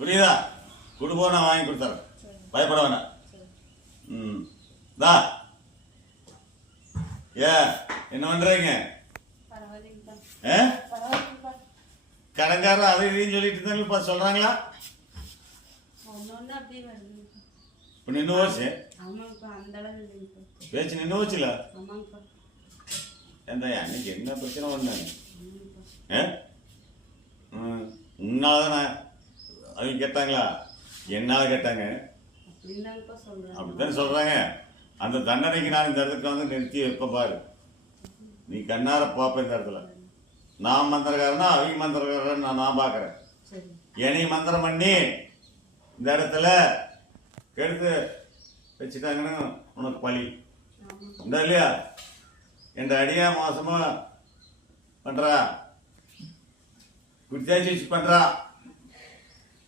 புரியுதா? கொடுப்போம், நான் வாங்கி கொடுத்துறேன், பயப்பட வேணாம். ம் தா ஏ என்ன பண்றீங்க? கடங்காரன் அதை இதையும் சொல்லிட்டு இருந்தாங்கப்பா, சொல்றாங்களா? இப்போ நின்று போச்சு, பேச்சு நின்று போச்சுல. ஏந்தா அன்னைக்கு என்ன பிரச்சனை பண்ணாங்க? உன்னாலதானே அவங்க கேட்டாங்களா? என்னால கேட்டாங்க, அப்படித்தானே சொல்றாங்க. அந்த தண்டனைக்கு நான் இந்த இடத்துக்கு வந்து நிறுத்தி வைப்ப பாரு, நீ கண்ணார பாப்ப. இந்த இடத்துல நான் மந்திரக்காரனா அவங்க மந்திரக்காரன் நான் பாக்குறேன். என்னை மந்திரம் பண்ணி இந்த இடத்துல கெடுத்து வச்சுட்டாங்கன்னு உனக்கு பழி இந்த இல்லையா? என்ற அடியா மோசமா பண்றா, குடிச்சாச்சு பண்றா.